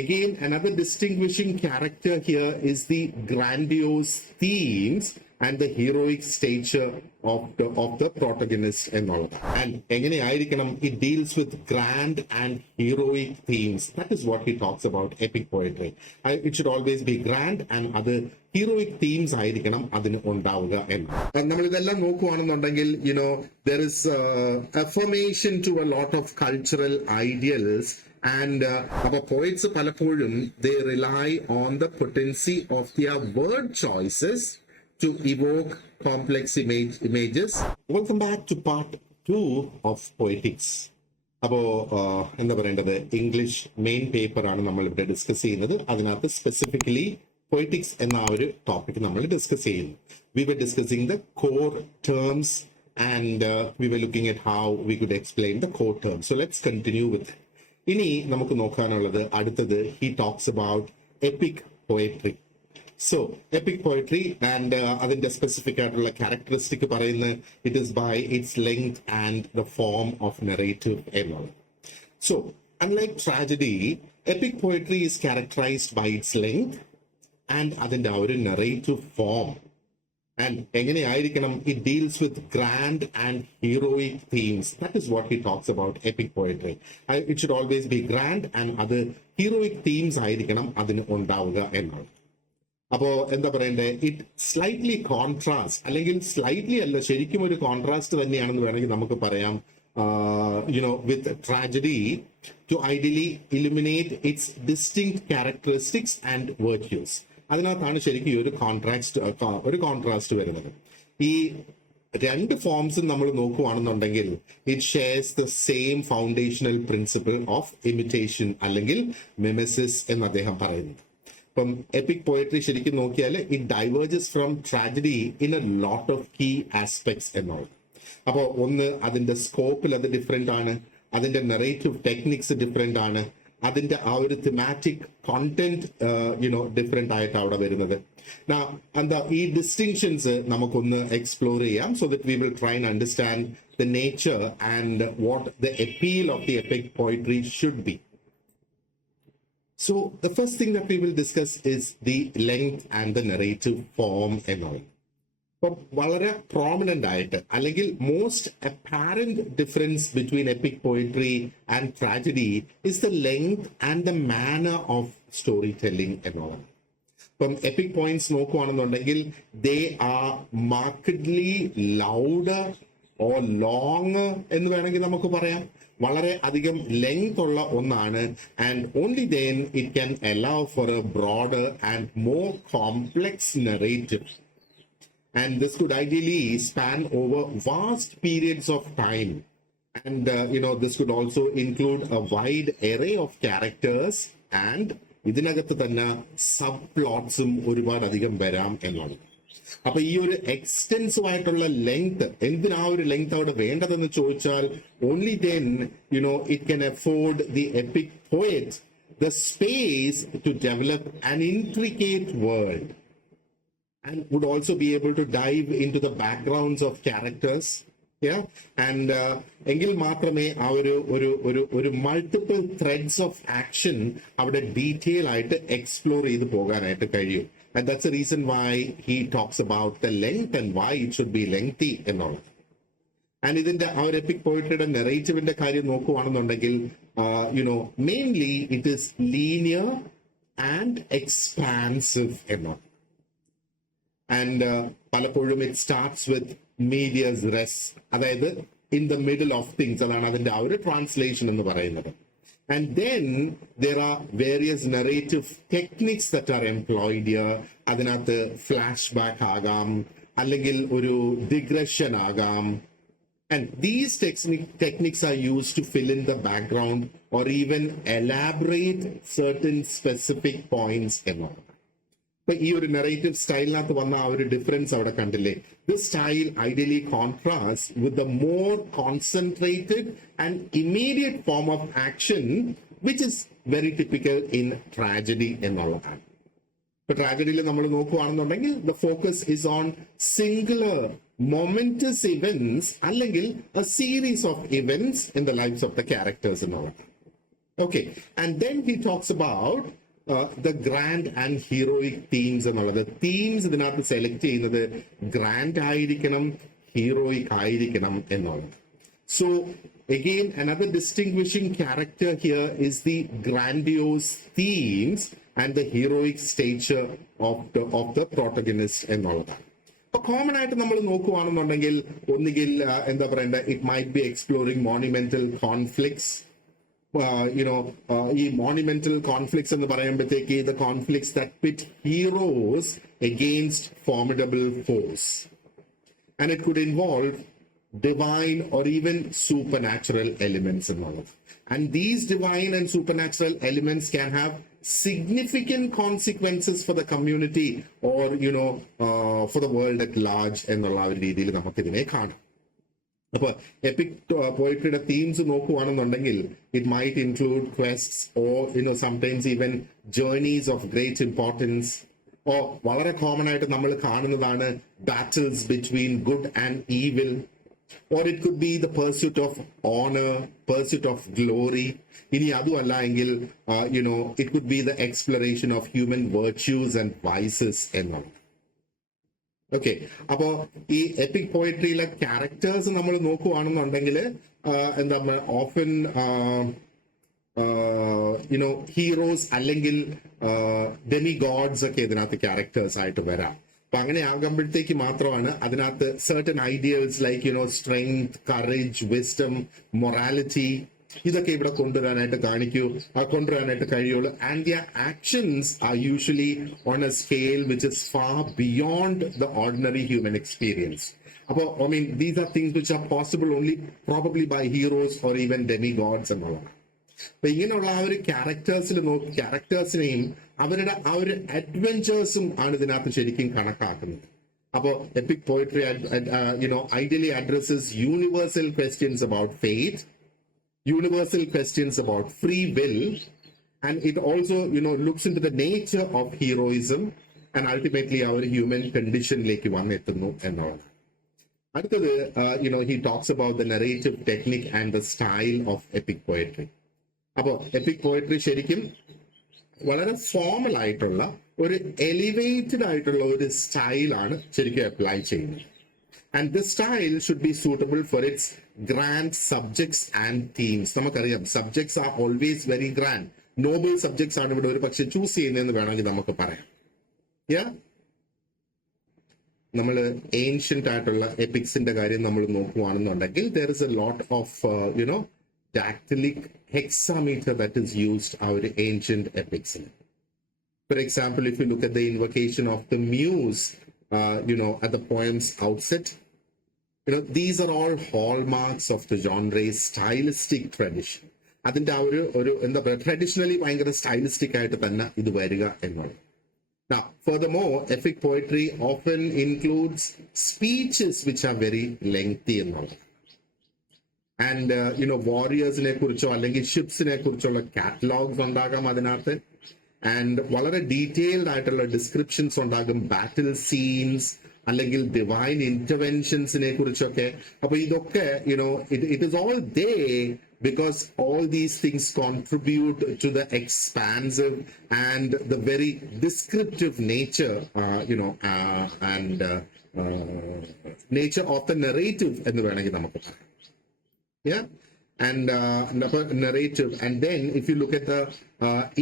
Again, another distinguishing character here is the grandiose themes and the heroic stature of the protagonist എന്നുള്ളത്. And എങ്ങനെയായിരിക്കണം, it deals with grand and heroic themes. That is what he talks about epic poetry. It should always be grand and other heroic themes ആയിരിക്കണം അതിന് ഉണ്ടാവുക എന്ന്. നമ്മൾ ഇതെല്ലാം നോക്കുകയാണെന്നുണ്ടെങ്കിൽ there is affirmation to a lot of cultural ideals. And our poets പലപ്പോഴും they rely on the potency of their word choices to evoke complex images. Welcome back to part 2 of Poetics. അപ്പോൾ എന്താ പറയേണ്ടത്, English main paper ആണ് നമ്മൾ ഇവിടെ discuss ചെയ്യുന്നത്. അതിനകത്ത് specifically poetics എന്ന ഒരു ടോപ്പിക് നമ്മൾ ഡിസ്കസ് ചെയ്യുന്നു. We were discussing the core terms and we were looking at how we could explain the core terms. So let's continue with. ഇനി നമുക്ക് നോക്കാനുള്ളത് അടുത്തത്, he talks about epic poetry. So epic poetry and അതിന്റെ specific ആയിട്ടുള്ള characteristic പറയുന്നത് it is by its length and the form of narrative എന്നുള്ളത്. So unlike tragedy, epic poetry is characterised by its length and അതിന്റെ ആ ഒരു narrative form. And എങ്ങനെയായിരിക്കണം, it deals with grand and heroic themes. That is what he talks about epic poetry. It should always be grand and other heroic themes ആയിരിക്കണം അതിന് ഉണ്ടാവുക എന്നാണ്. അപ്പോ എന്താ പറയണ്ടേ, ഇറ്റ് സ്ലൈറ്റ്ലി കോൺട്രാസ്റ്റ്, അല്ലെങ്കിൽ സ്ലൈറ്റ്ലി അല്ല, ശരിക്കും ഒരു കോൺട്രാസ്റ്റ് തന്നെയാണെന്ന് വേണമെങ്കിൽ നമുക്ക് പറയാം, with tragedy, to ideally illuminate its distinct characteristics and virtues. അതിനകത്താണ് ശരിക്കും ഈ ഒരു കോൺട്രാസ്റ്റ് വരുന്നത്. ഈ രണ്ട് ഫോംസും നമ്മൾ നോക്കുകയാണെന്നുണ്ടെങ്കിൽ it shares the same foundational principle of imitation അല്ലെങ്കിൽ മിമെസിസ് എന്ന് അദ്ദേഹം പറയുന്നത്. ഇപ്പം എപ്പിക് പോയട്രി ശരിക്കും നോക്കിയാൽ it diverges from tragedy in a lot of key aspects എന്നുള്ളത്. അപ്പോൾ ഒന്ന്, അതിന്റെ സ്കോപ്പിൽ അത് ഡിഫറെന്റ് ആണ്, അതിന്റെ നെറേറ്റീവ് ടെക്നിക്സ് ഡിഫറെന്റ് ആണ്, അതിന്റെ ആ ഒരു തിമാറ്റിക് കോണ്ടന്റ് ഡിഫറെന്റ് ആയിട്ട് അവിടെ വരുന്നത്. എന്താ ഈ ഡിസ്റ്റിങ്ഷൻസ് നമുക്കൊന്ന് എക്സ്പ്ലോർ ചെയ്യാം, so that we will try and understand the nature and what the appeal of the EPIC poetry should be. So the first thing that we will discuss is the length and the narrative form എന്നുള്ളത്. ഇപ്പം വളരെ prominent ആയിട്ട് അല്ലെങ്കിൽ most apparent difference between EPIC poetry and tragedy is the length and the manner of story telling എന്നുള്ളത്. ഇപ്പം EPIC points നോക്കുകയാണെന്നുണ്ടെങ്കിൽ they are മാർക്കഡ്ലി louder or long എന്ന് വേണമെങ്കിൽ നമുക്ക് പറയാം. വളരെ അധികം ലെങ്ത് ഉള്ള ഒന്നാണ്. And only then it can allow for a broader and more complex narrative. And this could ideally span over vast periods of time. And, this could also include a wide array of characters and ഇതിനകത്ത് തന്നെ sub പ്ലോട്ട്സും ഒരുപാട് അധികം വരാം എന്നാണ്. അപ്പൊ ഈ ഒരു extensive ആയിട്ടുള്ള ലെങ്ത്, എന്തിനാ ഒരു ലെങ്ത് അവിടെ വേണ്ടതെന്ന് ചോദിച്ചാൽ only then it can afford the epic poet the space to develop an intricate world and would also be able to dive into the backgrounds of characters. And എങ്കിൽ മാത്രമേ ആ ഒരു മൾട്ടിപ്പിൾ ത്രെഡ്സ് ഓഫ് ആക്ഷൻ അവിടെ detail ആയിട്ട് explore ചെയ്ത് പോകാനായിട്ട് കഴിയും. And that's the reason why he talks about the length and why it should be lengthy എന്നുള്ളത്. ആൻഡ് ഇതിന്റെ ആ ഒരു എപ്പിക് പോയട്രിയുടെ നെറേറ്റീവിന്റെ കാര്യം നോക്കുകയാണെന്നുണ്ടെങ്കിൽ mainly it is linear and expansive എന്നാണ്. ആൻഡ് പലപ്പോഴും it starts with medias res, അതായത് in the middle of things, അതാണ് അതിന്റെ ആ ഒരു ട്രാൻസ്ലേഷൻ എന്ന് പറയുന്നത്. And then there are various narrative techniques that are employed here. അതിനകത്ത് ഫ്ലാഷ് ബാക്ക് ആകാം, അല്ലെങ്കിൽ ഒരു ഡിഗ്രഷൻ ആകാം. And these techniques are used to fill in the background or even elaborate certain specific points എന്നോ. ഈ ഒരു നെറേറ്റീവ് സ്റ്റൈലിനകത്ത് വന്ന ആ ഒരു ഡിഫറൻസ് അവിടെ കണ്ടില്ലേ. This style ideally contrast with the more concentrated and immediate form of action which is very typical in tragedy എന്നുള്ളതാണ്. ഇപ്പൊ ട്രാജഡിയിൽ നമ്മൾ നോക്കുകയാണെന്നുണ്ടെങ്കിൽ the focus is on singular momentous events അല്ലെങ്കിൽ a series of events in the lives of the characters എന്നുള്ളതാണ്. Okay, and then he talks about the grand and heroic themes എന്നുള്ളത്. Themes ഇതിനകത്ത് select ചെയ്യുന്നത് grand ആയിരിക്കണം, heroic ആയിരിക്കണം എന്നുള്ളത്. So again, another distinguishing character here is the grandiose themes and the heroic stature of the protagonist എന്നുള്ളതാണ്. അപ്പൊ common ആയിട്ട് നമ്മൾ നോക്കുവാണെന്നുണ്ടെങ്കിൽ ഒന്നുകിൽ എന്താ പറയണ്ട, it might be exploring monumental conflicts. ഈ മോണിമെന്റൽ കോൺഫ്ലിക്ട്സ് എന്ന് പറയുമ്പോഴത്തേക്ക് the conflicts that pit heroes against formidable force, and it could involve divine or even supernatural elements എന്നുള്ളത്. And these divine and supernatural elements can have significant consequences for the community or for the world at large എന്നുള്ള ഒരു രീതിയിൽ നമുക്കിതിനെ കാണാം. അപ്പൊ epic പോയിട്രിയുടെ themes നോക്കുവാണെന്നുണ്ടെങ്കിൽ it might include quests or sometimes even journeys of great importance. വളരെ common ആയിട്ട് നമ്മൾ കാണുന്നതാണ് battles between good and evil. Or it could be the pursuit of honor, pursuit of glory. ഇനി അതുമല്ല എങ്കിൽ it could be the exploration of human virtues and vices എന്നുള്ളത്. Okay, അപ്പോ ഈ എപ്പിക് പോയട്രിയിലെ ക്യാരക്ടേഴ്സ് നമ്മൾ നോക്കുവാണെന്നുണ്ടെങ്കിൽ എന്താ ഓഫൻ ഹീറോസ് അല്ലെങ്കിൽ demi God's ഒക്കെ ഇതിനകത്ത് ക്യാരക്ടേഴ്സ് ആയിട്ട് വരാം. അപ്പൊ അങ്ങനെ ആകുമ്പോഴത്തേക്ക് മാത്രമാണ് അതിനകത്ത് certain ideals like strength, courage, wisdom, morality ഇതൊക്കെ ഇവിടെ കൊണ്ടുവരാനായിട്ട് കഴിയുള്ളൂ. And their actions are usually on a scale which is far beyond the ordinary human experience. അപ്പോൾ these are things which are possible only probably by heroes or even demigods എന്നുള്ളതാണ്. അപ്പൊ ഇങ്ങനെയുള്ള ആ ഒരു ക്യാരക്ടേഴ്സിനെയും അവരുടെ ആ ഒരു അഡ്വെഞ്ചേഴ്സും ആണ് ഇതിനകത്ത് ശരിക്കും കണക്കാക്കുന്നത്. അപ്പോ epic poetry ideally addresses universal questions about faith, universal questions about free will, and it also looks into the nature of heroism and ultimately ആ ഒരു ഹ്യൂമൻ കണ്ടീഷനിലേക്ക് വന്നെത്തുന്നു എന്നുള്ളത്. അടുത്തത് he talks about the narrative technique and the style of epic poetry. അപ്പോ epic poetry ശരിക്കും വളരെ formal ആയിട്ടുള്ള ഒരു എലിവേറ്റഡ് ആയിട്ടുള്ള ഒരു സ്റ്റൈലാണ് ശരിക്കും അപ്ലൈ ചെയ്യുന്നത്. And this style should be suitable for its grand subjects and themes. നമുക്കറിയാം subjects are always very grand, noble subjects ആണ് ഇവിടെ ഒരു പക്ഷെ ചൂസ് ചെയ്യുന്നതെന്ന് വേണമെങ്കിൽ നമുക്ക് പറയാം. നമ്മൾ ഏൻഷ്യന്റ് ആയിട്ടുള്ള എപ്പിക്സിന്റെ കാര്യം നമ്മൾ നോക്കുവാണെന്നുണ്ടെങ്കിൽ there is a lot of dactylic hexameter that is used our ancient epics. For example, if you look at the invocation of the muse at the poem's outset, these are all hallmarks of the genre's stylistic tradition. അതിന്റെ ആ ഒരു എന്താ പറയുക, traditionally ഭയങ്കര stylistic ആയിട്ട് തന്നെ ഇത് വരിക എന്നുള്ളത്. Now, furthermore, epic poetry often includes speeches which are very lengthy എന്നുള്ളത്. ആൻഡ് വാരിയേഴ്സിനെ കുറിച്ചോ അല്ലെങ്കിൽ ഷിപ്സിനെ കുറിച്ചുള്ള കാറ്റലോഗ്സ് ഉണ്ടാകാം അതിനകത്ത്. ആൻഡ് വളരെ ഡീറ്റെയിൽഡ് ആയിട്ടുള്ള ഡിസ്ക്രിപ്ഷൻസ് ഉണ്ടാകും, ബാറ്റിൽ സീൻസ് അല്ലെങ്കിൽ ഡിവൈൻ ഇന്റർവെൻഷൻസിനെ കുറിച്ചൊക്കെ. അപ്പൊ ഇതൊക്കെ it is all they because all these things contribute to the expansive and the very descriptive nature and nature of the narrative എന്ന് വേണമെങ്കിൽ നമുക്ക് പറയാം. And narrative, and then if you look at the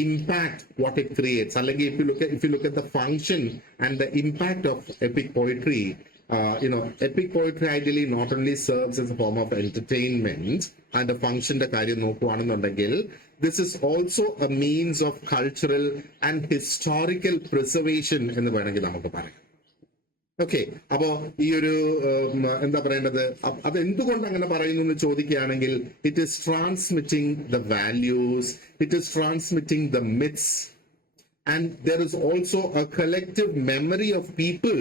impact what it creates, if you look at the function and the impact of epic poetry, epic poetry ideally not only serves as a form of entertainment and a function the കാര്യം നോക്കുവാണെന്നുണ്ടെങ്കിൽ this is also a means of cultural and historical preservation എന്ന് വേണമെങ്കിൽ നമുക്ക് പറയാം. Okay, അപ്പോ ഈ ഒരു എന്താ പറയേണ്ടത്, അത് എന്തുകൊണ്ട് അങ്ങനെ പറയുന്നു എന്ന് ചോദിക്കുകയാണെങ്കിൽ it is transmitting the values, it is transmitting the myths, and there is also A collective memory of people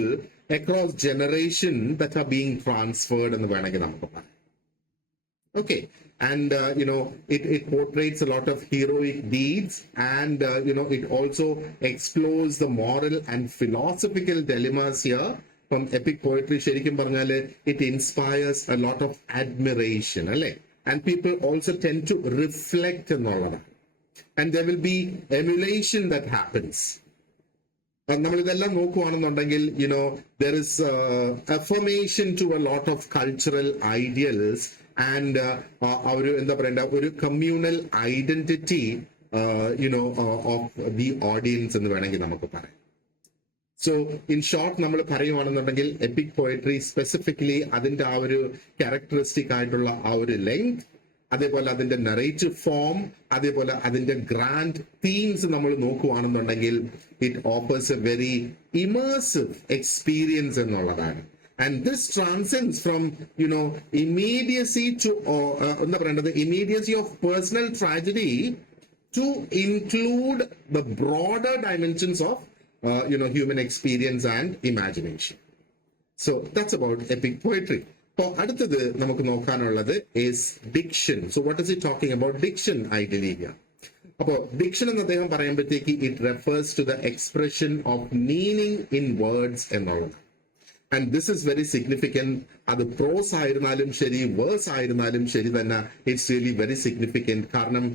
across generation that are being transferred എന്ന് വേണമെങ്കിൽ നമുക്ക് പറയാം. Okay, and it portrays a lot of heroic deeds, and it also explores the moral and philosophical dilemmas here from epic poetry. ശരിക്കും പറഞ്ഞാല് it inspires a lot of admiration, അല്ലെ? And people also tend to reflect എന്നുള്ളതാണ്. and there will be emulation that happens. നമ്മൾ ഇതെല്ലാം നോക്കുകയാണെന്നുണ്ടെങ്കിൽ there is affirmation to a lot of cultural ideals and ഒരു എന്താ പറയണ്ട ഒരു communal identity of the audience എന്ന് വേണമെങ്കിൽ നമുക്ക് പറയാം. സോ ഇൻ ഷോർട്ട് നമ്മൾ പറയുവാണെന്നുണ്ടെങ്കിൽ എപ്പിക് പോയട്രി സ്പെസിഫിക്കലി അതിന്റെ ആ ഒരു ക്യാരക്ടറിസ്റ്റിക് ആയിട്ടുള്ള ആ ഒരു ലെങ്ത്, അതേപോലെ അതിന്റെ നറേറ്റീവ് ഫോം, അതേപോലെ അതിന്റെ ഗ്രാൻഡ് തീംസ് നമ്മൾ നോക്കുകയാണെന്നുണ്ടെങ്കിൽ it offers A very immersive experience എന്നുള്ളതാണ്. And this transcends from, immediacy to, എന്താ പറയേണ്ടത്, immediacy of personal tragedy to include the broader dimensions of, human experience and imagination. So that's about epic poetry. അപ്പോൾ അടുത്തത് നമുക്ക് നോക്കാനുള്ളത് is diction. So what is he talking about? Diction ideally here. അപ്പോൾ diction എന്ന് അദ്ദേഹം പറയുമ്പോഴത്തേക്ക് it refers to the expression of meaning in words എന്നുള്ളത്. And this is very significant. അത് പ്രോസ് ആയിരുന്നാലും ശരി, വേഴ്സ് ആയിരുന്നാലും ശരി തന്നെ, ഇറ്റ്സ് റിയലി വെരി സിഗ്നിഫിക്കൻറ്റ്. കാരണം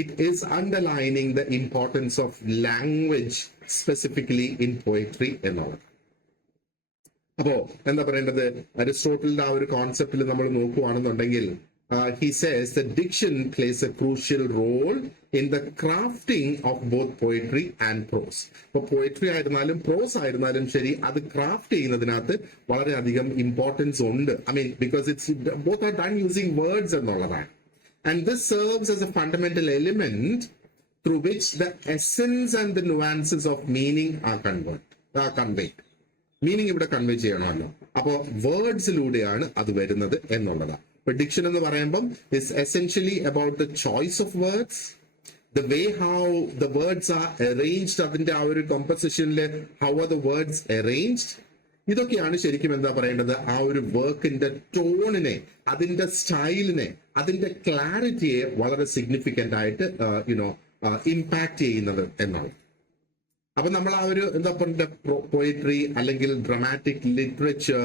it is underlining the importance of language specifically in poetry എന്നുള്ളത്. അപ്പോ എന്താ പറയേണ്ടത്, അരിസ്റ്റോട്ടലിന്റെ ആ ഒരു കോൺസെപ്റ്റിൽ നമ്മൾ നോക്കുകയാണെന്നുണ്ടെങ്കിൽ he says that diction plays a crucial role in the crafting of both poetry and prose. അപ്പോൾ പോയട്രി ആയിരുന്നാലും പ്രോസ് ആയിരുന്നാലും ശരി, അത് ക്രാഫ്റ്റ് ചെയ്യുന്നതിനകത്ത് വളരെയധികം ഇമ്പോർട്ടൻസ് ഉണ്ട്. because it's both are done using words എന്നുള്ളതാണ്. And this serves as a fundamental element through which the essence and the nuances of meaning are conveyed. Meaning ഇവിടെ convey ചെയ്യണമല്ലോ. അപ്പോൾ വേർഡ്സിലൂടെയാണ് അത് വരുന്നത് എന്നുള്ളതാണ്. Diction എന്ന് പറയുമ്പം is essentially about the choice of words, the way how the words are arranged, അതിന്റെ ആ ഒരു compositionല് how are the words arranged. ഇതൊക്കെയാണ് ശരിക്കും എന്താ പറയേണ്ടത്, ആ ഒരു വർക്കിന്റെ ടോണിനെ, അതിന്റെ സ്റ്റൈലിനെ, അതിന്റെ ക്ലാരിറ്റിയെ വളരെ സിഗ്നിഫിക്കന്റ് ആയിട്ട് ഇമ്പാക്ട് ചെയ്യുന്നത് എന്നാണ്. അപ്പൊ നമ്മൾ ആ ഒരു എന്താ പറയുക പോയട്രി അല്ലെങ്കിൽ ഡ്രമാറ്റിക് ലിറ്ററേച്ചർ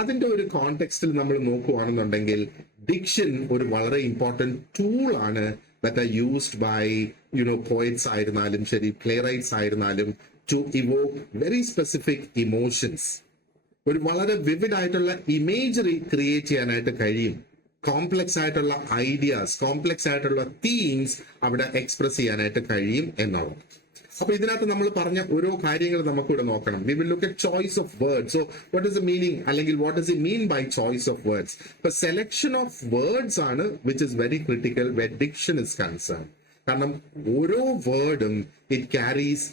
അതിന്റെ ഒരു കോണ്ടെക്സ്റ്റിൽ നമ്മൾ നോക്കുകയാണെന്നുണ്ടെങ്കിൽ ഡിക്ഷൻ ഒരു വളരെ ഇമ്പോർട്ടന്റ് ടൂൾ ആണ് that are used by poets ആയിരുന്നാലും ശരി, playwrights ആയിരുന്നാലും to evoke very specific emotions. ഒരു വളരെ വിവിഡ് ആയിട്ടുള്ള ഇമേജറി ക്രിയേറ്റ് ചെയ്യാനായിട്ട് കഴിയും. കോംപ്ലക്സ് ആയിട്ടുള്ള ഐഡിയാസ്, കോംപ്ലക്സ് ആയിട്ടുള്ള തീംസ് അവിടെ എക്സ്പ്രസ് ചെയ്യാനായിട്ട് കഴിയും എന്നുള്ളത്. അപ്പൊ ഇതിനകത്ത് നമ്മൾ പറഞ്ഞ ഓരോ കാര്യങ്ങൾ നമുക്കിവിടെ നോക്കണം. We will look at choice of words. So what is the meaning, അല്ലെങ്കിൽ what is it mean by choice of words? ഇപ്പൊ സെലക്ഷൻ ഓഫ് വേർഡ്സ് ആണ് which is very critical when diction is concern. കാരണം ഓരോ വേർഡും it carries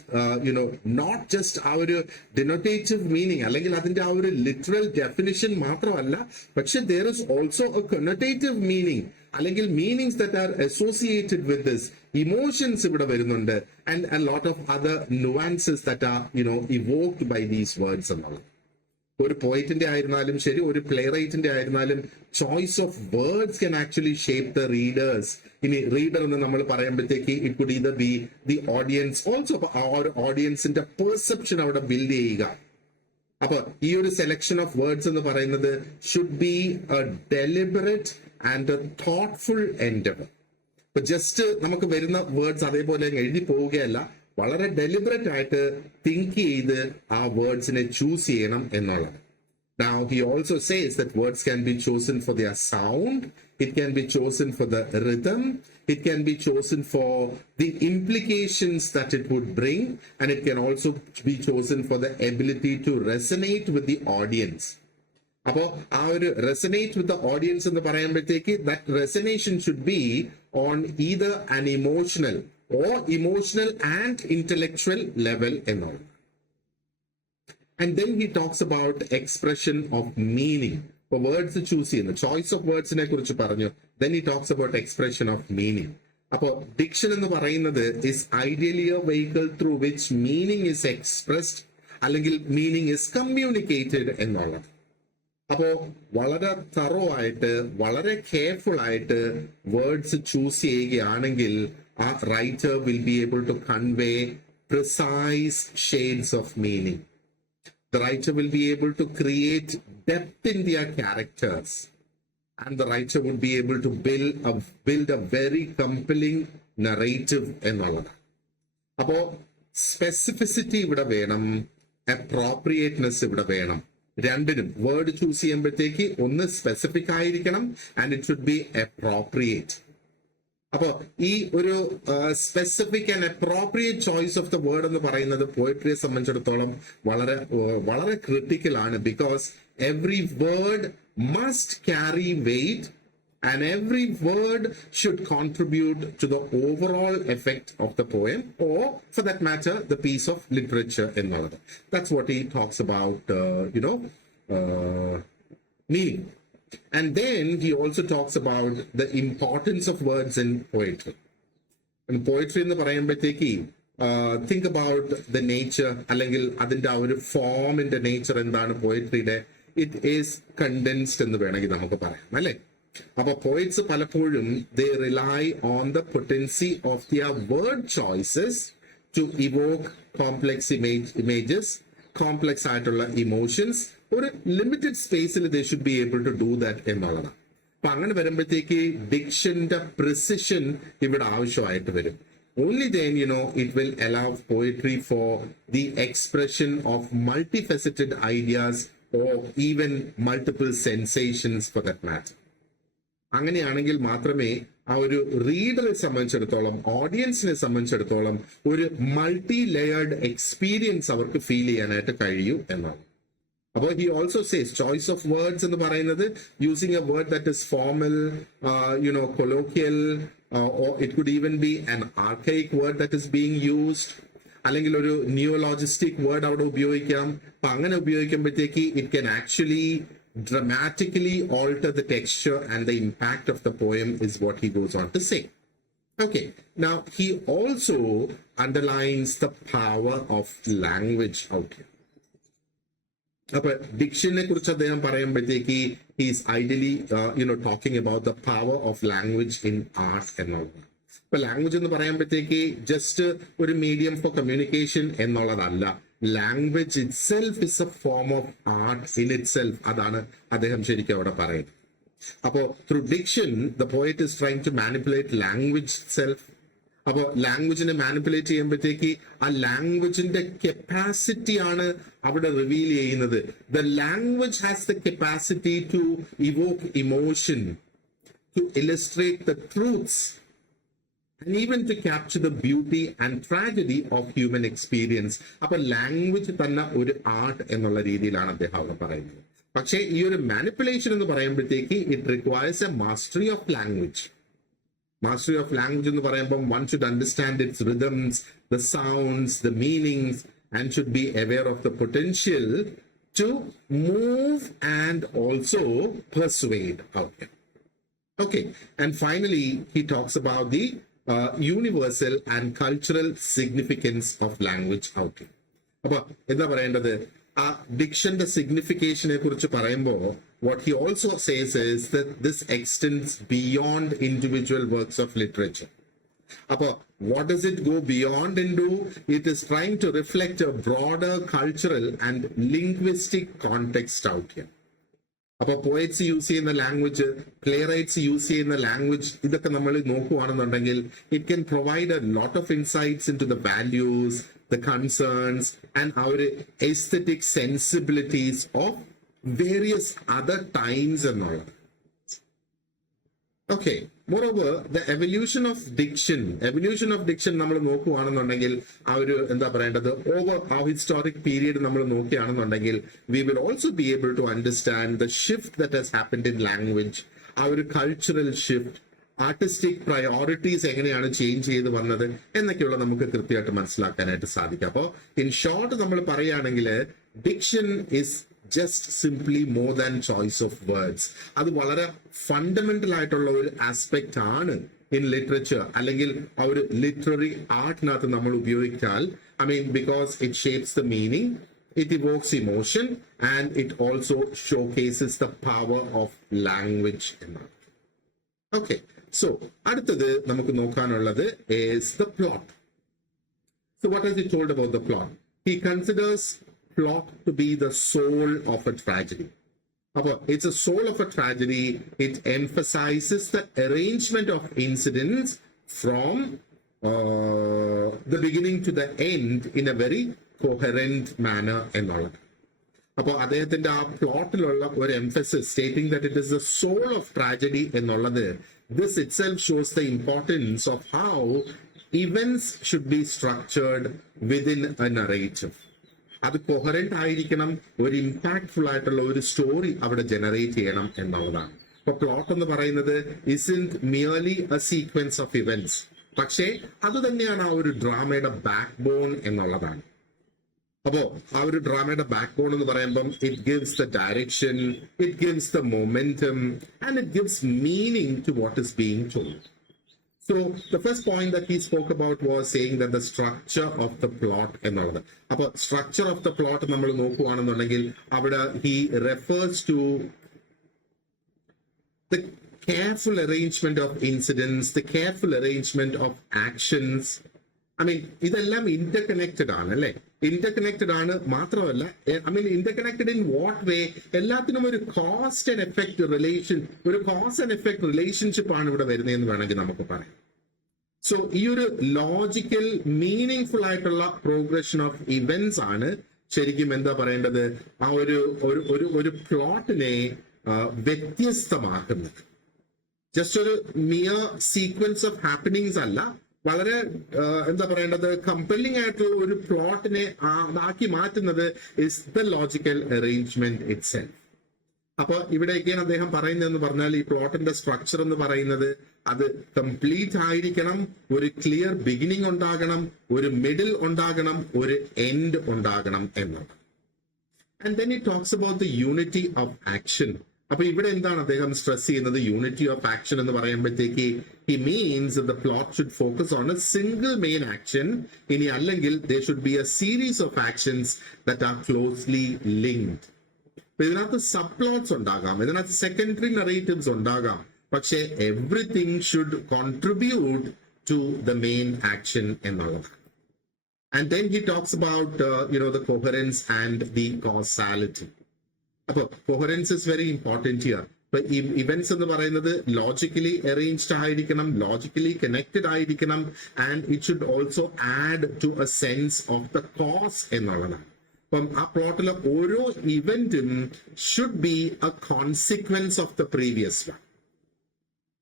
not just ആ ഒരു denotative meaning അല്ലെങ്കിൽ അതിന്റെ ആ ഒരു ലിറ്ററൽ ഡെഫിനിഷൻ മാത്രമല്ല, പക്ഷെ there is also a connotative meaning, അല്ലെങ്കിൽ meanings that are associated with this. Emotions ഇവിടെ വരുന്നുണ്ട് and a lot of other nuances that are evoked by these words എന്നുള്ളത്. ഒരു പോയിറ്റിന്റെ ആയിരുന്നാലും ശരി, ഒരു പ്ലേ റൈറ്റിന്റെ ആയിരുന്നാലും choice of words can actually shape the readers. ഇനി റീഡർ എന്ന് നമ്മൾ പറയുമ്പോഴത്തേക്ക് it could either be the audience also. ആ ഒരു ഓഡിയൻസിന്റെ പെർസെപ്ഷൻ അവിടെ ബിൽഡ് ചെയ്യുക. അപ്പൊ ഈ ഒരു സെലക്ഷൻ ഓഫ് വേർഡ്സ് എന്ന് പറയുന്നത് should be A deliberate and A thoughtful Endeavour. ഇപ്പൊ ജസ്റ്റ് നമുക്ക് വരുന്ന വേർഡ്സ് അതേപോലെ എഴുതി പോവുകയല്ല, വളരെ ഡെലിബറേറ്റ് ആയിട്ട് തിങ്ക് ചെയ്ത് ആ വേർഡ്സിനെ ചൂസ് ചെയ്യണം എന്നുള്ളത്. Now he also says that words can be chosen for their sound, it can be chosen for the rhythm, it can be chosen for the implications that it would bring, and it can also be chosen for the ability to resonate with the audience. അപ്പോ ആ ഒരു resonate with the audience എന്ന് പറയുമ്പോഴത്തേക്ക് that resonation should be on either an emotional or emotional and intellectual level എന്നുള്ളത്. And then he talks about expression of meaning. For words choose ചെയ്യുന്നു, choice of വേർഡ്സിനെ കുറിച്ച് പറഞ്ഞു. Then he talks about expression of meaning. അപ്പോ diction എന്ന് പറയുന്നത് is ideally a vehicle through which meaning is expressed, അല്ലെങ്കിൽ meaning is communicated എന്നുള്ളത്. അപ്പോ വളരെ തറോ ആയിട്ട്, വളരെ കെയർഫുൾ ആയിട്ട് വേർഡ്സ് ചൂസ് ചെയ്യുകയാണെങ്കിൽ ആ writer will be able to convey precise shades of meaning. The writer will be able to create depth in their characters, and the writer would be able to build a very compelling narrative എന്നുള്ളതാണ്. അപ്പോ specificity ഇവിടെ വേണം, appropriateness ഇവിടെ വേണം. രണ്ടിനും word choose ചെയ്യുമ്പോഴത്തേക്ക് ഒന്ന് specific ആയിരിക്കണം and it should be appropriate. അപ്പൊ ഈ ഒരു specific and appropriate choice of the word എന്ന് പറയുന്നത് പോയട്രിയെ സംബന്ധിച്ചിടത്തോളം വളരെ വളരെ ക്രിട്ടിക്കൽ ആണ്. Because every word must carry weight and every word should contribute to the overall effect of the poem, or for that matter the piece of literature എന്നുള്ളത്. That's what he talks about, meaning. And then he also talks about the importance of words in poetry. And poetry എന്ന് പറയുമ്പോഴത്തേക്ക് think about the nature, അല്ലെങ്കിൽ അതിന്റെ ആ ഒരു ഫോമിന്റെ nature എന്താണ് പോയട്രിയുടെ. It is condensed എന്ന് വേണമെങ്കിൽ നമുക്ക് പറയാം, അല്ലേ? അപ്പൊ പോയിറ്റ്സ് പലപ്പോഴും they rely on the potency of their word choices to evoke complex images, complex ആയിട്ടുള്ള ഇമോഷൻസ്. ഒരു ലിമിറ്റഡ് സ്പേസിൽ they should be able to do that എന്നുള്ളതാണ്. അപ്പൊ അങ്ങനെ വരുമ്പോഴത്തേക്ക് ഡിക്ഷന്റെ പ്രിസിഷൻ ഇവിടെ ആവശ്യമായിട്ട് വരും. Only then, it will allow poetry for the expression of multifaceted ideas or even multiple sensations for that matter. അങ്ങനെയാണെങ്കിൽ മാത്രമേ ആ ഒരു റീഡറെ സംബന്ധിച്ചിടത്തോളം, ഓഡിയൻസിനെ സംബന്ധിച്ചിടത്തോളം ഒരു മൾട്ടി ലെയർഡ് എക്സ്പീരിയൻസ് അവർക്ക് ഫീൽ ചെയ്യാനായിട്ട് കഴിയൂ എന്നാണ്. അപ്പോൾ he also says choice of words എന്ന് പറയുന്നത് using A word that is formal, colloquial, or it could even be an archaic word that is being used, അല്ലെങ്കിൽ ഒരു നിയോളജിസ്റ്റിക് വേർഡ് അവിടെ ഉപയോഗിക്കാം. അപ്പൊ അങ്ങനെ ഉപയോഗിക്കുമ്പോഴത്തേക്ക് it can actually dramatically alter the texture and the impact of the poem is what he goes on to say. Okay, now he also underlines the power of language out here. അപ്പൊ ഡിക്ഷനെ കുറിച്ച് അദ്ദേഹം പറയുമ്പോഴത്തേക്ക് is ideally talking about the power of language in art എന്നുള്ളത്. ഇപ്പൊ language എന്ന് പറയുമ്പോഴത്തേക്ക് just ഒരു medium for communication എന്നുള്ളതല്ല. Language itself is a form of art in itself. അതാണ് അദ്ദേഹം ശരിക്കും അവിടെ പറയുന്നത്. അപ്പോ through diction the poet is trying to manipulate language itself. അപ്പൊ ലാംഗ്വേജിനെ മാനിപ്പുലേറ്റ് ചെയ്യുമ്പോഴത്തേക്ക് ആ ലാംഗ്വേജിന്റെ കപ്പാസിറ്റി ആണ് അവിടെ റിവീൽ ചെയ്യുന്നത്. The language has the capacity to evoke emotion, to illustrate the truths, and even to capture the beauty and tragedy of human experience. അപ്പൊ language തന്നെ ഒരു ആർട്ട് എന്നുള്ള രീതിയിലാണ് അദ്ദേഹം അവിടെ പറയുന്നത്. പക്ഷേ ഈ ഒരു മാനിപ്പുലേഷൻ എന്ന് പറയുമ്പോഴത്തേക്ക് it requires A mastery of language. Mastery of language എന്ന് പറയുമ്പോൾ one should understand it's rhythms, the sounds, the meanings, and should be aware of the potential to move and also persuade out there. Okay, and finally he talks about the universal and cultural significance of language out here. അപ്പൊ എന്താ പറയേണ്ടത്, ആ ഡിക്ഷന്റെ സിഗ്നിഫിക്കേഷനെ കുറിച്ച് പറയുമ്പോൾ what he also says is that this extends beyond individual works of literature. അപ്പൊ what does it go beyond into? It is trying to reflect a broader cultural and linguistic context out here. അപ്പൊ poets use ചെയ്യുന്ന language, playwrights use ചെയ്യുന്ന language, ഇതൊക്കെ നമ്മൾ നോക്കുകയാണെന്നുണ്ടെങ്കിൽ it can provide a lot of insights into the values, the concerns and our aesthetic sensibilities of various other times എന്നുള്ളത്. Okay, moreover, the evolution of diction നമ്മൾ നോക്കുകയാണെന്നുണ്ടെങ്കിൽ ആ ഒരു എന്താ പറയേണ്ടത് ഓവർ ആ ഹിസ്റ്റോറിക് പീരിയഡ് നമ്മൾ നോക്കുകയാണെന്നുണ്ടെങ്കിൽ we will also be able to understand the shift that has happened in language, ആ ഒരു കൾച്ചറൽ ഷിഫ്റ്റ്, ആർട്ടിസ്റ്റിക് പ്രയോറിറ്റീസ് എങ്ങനെയാണ് ചേഞ്ച് ചെയ്ത് വന്നത് എന്നൊക്കെയുള്ള നമുക്ക് കൃത്യമായിട്ട് മനസ്സിലാക്കാനായിട്ട് സാധിക്കും. അപ്പോൾ ഇൻ ഷോർട്ട് നമ്മൾ പറയുകയാണെങ്കിൽ diction is just simply more than choice of words. അത് വളരെ ഫണ്ടമെന്റൽ ആയിട്ടുള്ള ഒരു ആസ്പെക്ട് ആണ് ഇൻ ലിറ്ററേച്ചർ, അല്ലെങ്കിൽ ആ ഒരു ലിറ്റററി ആർട്ടിനകത്ത് നമ്മൾ ഉപയോഗിച്ചാൽ. I mean because it shapes the meaning, it evokes emotion and it also showcases the power of language എന്നാണ്. ഓക്കെ, സോ അടുത്തത് നമുക്ക് നോക്കാനുള്ളത് is the plot. So what has he told about the plot? He considers plot to be the soul of a tragedy. It's a soul of a tragedy. It emphasizes the arrangement of incidents from the beginning to the end in a very coherent manner എന്നുള്ളത്. അപ്പോൾ അദ്ദേഹത്തിന്റെ ആ പ്ലോട്ടിലുള്ള ഒരു emphasis stating that it is the soul of tragedy എന്നുള്ളത്, this itself shows the importance of how events should be structured within a narrative. അത് coherent ആയിരിക്കണം, ഒരു ഇമ്പാക്ട്ഫുൾ ആയിട്ടുള്ള ഒരു സ്റ്റോറി അവിടെ ജനറേറ്റ് ചെയ്യണം എന്നുള്ളതാണ്. ഇപ്പൊ പ്ലോട്ട് എന്ന് പറയുന്നത് isn't merely a sequence of events, പക്ഷേ അത് തന്നെയാണ് ആ ഒരു ഡ്രാമയുടെ ബാക്ക് ബോൺ എന്നുള്ളതാണ്. അപ്പോ ആ ഒരു ഡ്രാമയുടെ ബാക്ക് ബോൺ എന്ന് പറയുമ്പം it gives the direction, it gives the momentum and it gives meaning to what is being told. So the first point that he spoke about was saying that the structure of the plot എന്നുള്ളത്. അപ്പൊ structure of the plot നമ്മൾ നോക്കുകയാണെന്നുണ്ടെങ്കിൽ അവിടെ he refers to the careful arrangement of incidents, the careful arrangement of actions. I mean, ഇതെല്ലാം interconnected ആണ് അല്ലെ? Interconnected ആണ് മാത്രമല്ല, I mean interconnected in what way? എല്ലാത്തിനും ഒരു കോസ്റ്റ് ആൻഡ് എഫക്ട് റിലേഷൻ, ഒരു കോസ് ആൻഡ് എഫക്ട് റിലേഷൻഷിപ്പ് ആണ് ഇവിടെ വരുന്നതെന്ന് വേണമെങ്കിൽ നമുക്ക് പറയാം. സോ ഈ ഒരു ലോജിക്കൽ മീനിങ് ആയിട്ടുള്ള പ്രോഗ്രഷൻ ഓഫ് ഇവന്റ്സ് ആണ് ശരിക്കും എന്താ പറയേണ്ടത്, ആ ഒരു പ്ലോട്ടിനെ വ്യത്യസ്തമാക്കുന്നത്. ജസ്റ്റ് ഒരു മിയർ സീക്വൻസ് ഓഫ് ഹാപ്പനിങ്സ് അല്ല, വളരെ എന്താ പറയേണ്ടത്, കമ്പല്ലിംഗ് ആയിട്ടുള്ള ഒരു പ്ലോട്ടിനെ ആക്കി മാറ്റുന്നത് is the logical arrangement itself. അപ്പൊ ഇവിടെയൊക്കെയാണ് അദ്ദേഹം പറയുന്നതെന്ന് പറഞ്ഞാൽ ഈ പ്ലോട്ടിന്റെ സ്ട്രക്ചർ എന്ന് പറയുന്നത് അത് കംപ്ലീറ്റ് ആയിരിക്കണം, ഒരു ക്ലിയർ ബിഗിനിങ് ഉണ്ടാകണം, ഒരു മിഡിൽ ഉണ്ടാകണം, ഒരു എൻഡ് ഉണ്ടാകണം എന്നാണ്. And then it talks about the unity of action. അപ്പൊ ഇവിടെ എന്താണ് അദ്ദേഹം സ്ട്രെസ് ചെയ്യുന്നത്? യൂണിറ്റി ഓഫ് ആക്ഷൻ എന്ന് പറയുമ്പോഴത്തേക്ക് he means that the plot should focus on a single main action. ഇനി അല്ലെങ്കിൽ there should be a series of actions that are closely linked. ഇതിനകത്ത് സബ് പ്ലോട്ട്സ് ഉണ്ടാകാം, ഇതിനകത്ത് സെക്കൻഡറി നറേറ്റീവ്സ് ഉണ്ടാകാം, പക്ഷെ everything should contribute to the main action എന്നുള്ളത്. And then he talks about the coherence and the causality. അപ്പൊ coherence is very important here. ഇപ്പൊ events എന്ന് പറയുന്നത് ലോജിക്കലി അറേഞ്ച്ഡ് ആയിരിക്കണം, ലോജിക്കലി കണക്റ്റഡ് ആയിരിക്കണം, and it should also add to a sense of the cause എന്നുള്ളതാണ്. അപ്പം ആ പ്ലോട്ടിലെ ഓരോ ഇവന്റും should be a consequence of the previous one.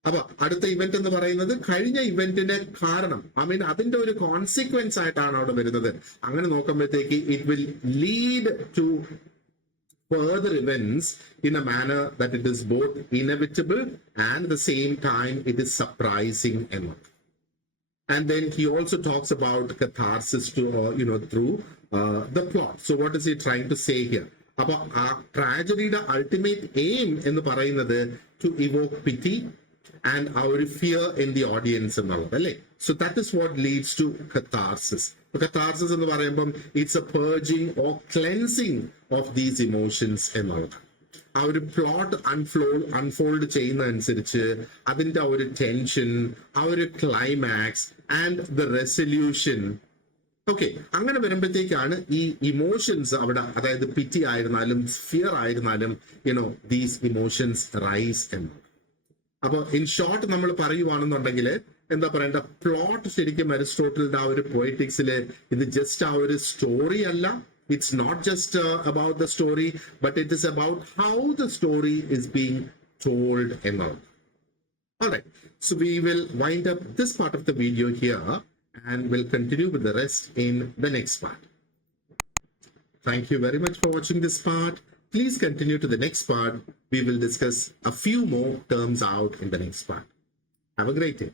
അപ്പൊ അടുത്ത ഇവന്റ് എന്ന് പറയുന്നത് കഴിഞ്ഞ ഇവന്റിന്റെ കാരണം, ഐ മീൻ അതിന്റെ ഒരു കോൺസിക്വൻസ് ആയിട്ടാണ് അവിടെ വരുന്നത്. അങ്ങനെ നോക്കുമ്പോഴത്തേക്ക് it will lead to further events in a manner that it is both inevitable and at the same time it is surprising enough. And then he also talks about catharsis to through the plot. So what is he trying to say here? അപ്പൊ ആ ട്രാജഡിയുടെ ultimate aim എന്ന് പറയുന്നത് to Evoque പിറ്റി and ആ ഒരു fear in the audience എന്നുള്ളത് അല്ലേ. So that is what leads to catharsis. Catharsis എന്ന് പറയുമ്പം it's a purging or cleansing of these emotions എന്നുള്ളത്. ആ ഒരു പ്ലോട്ട് അൺഫോൾഡ് ചെയ്യുന്നതനുസരിച്ച് അതിന്റെ ആ ഒരു ടെൻഷൻ, ആ ഒരു climax and the resolution, okay, അങ്ങനെ വരുമ്പോഴത്തേക്കാണ് ഈ ഇമോഷൻസ് അവിടെ, അതായത് പിറ്റി ആയിരുന്നാലും ഫിയർ ആയിരുന്നാലും ദീസ് ഇമോഷൻസ് റൈസ് എന്ന്. അപ്പൊ ഇൻ ഷോർട്ട് നമ്മൾ പറയുവാണെന്നുണ്ടെങ്കിൽ എന്താ പറയണ്ട, പ്ലോട്ട് ശരിക്കും അരിസ്റ്റോട്ടലിന്റെ ആ ഒരു പോയറ്റിക്സില് ഇത് ജസ്റ്റ് ആ ഒരു സ്റ്റോറി അല്ല. It's not just about the story, but it is about how the story is being told എന്നുള്ളത്. Alright, so we will wind up this part of the video here and we'll continue with the rest in the next part. Thank you very much for watching this part. Please continue to the next part. We will discuss a few more terms out in the next part. Have a great day.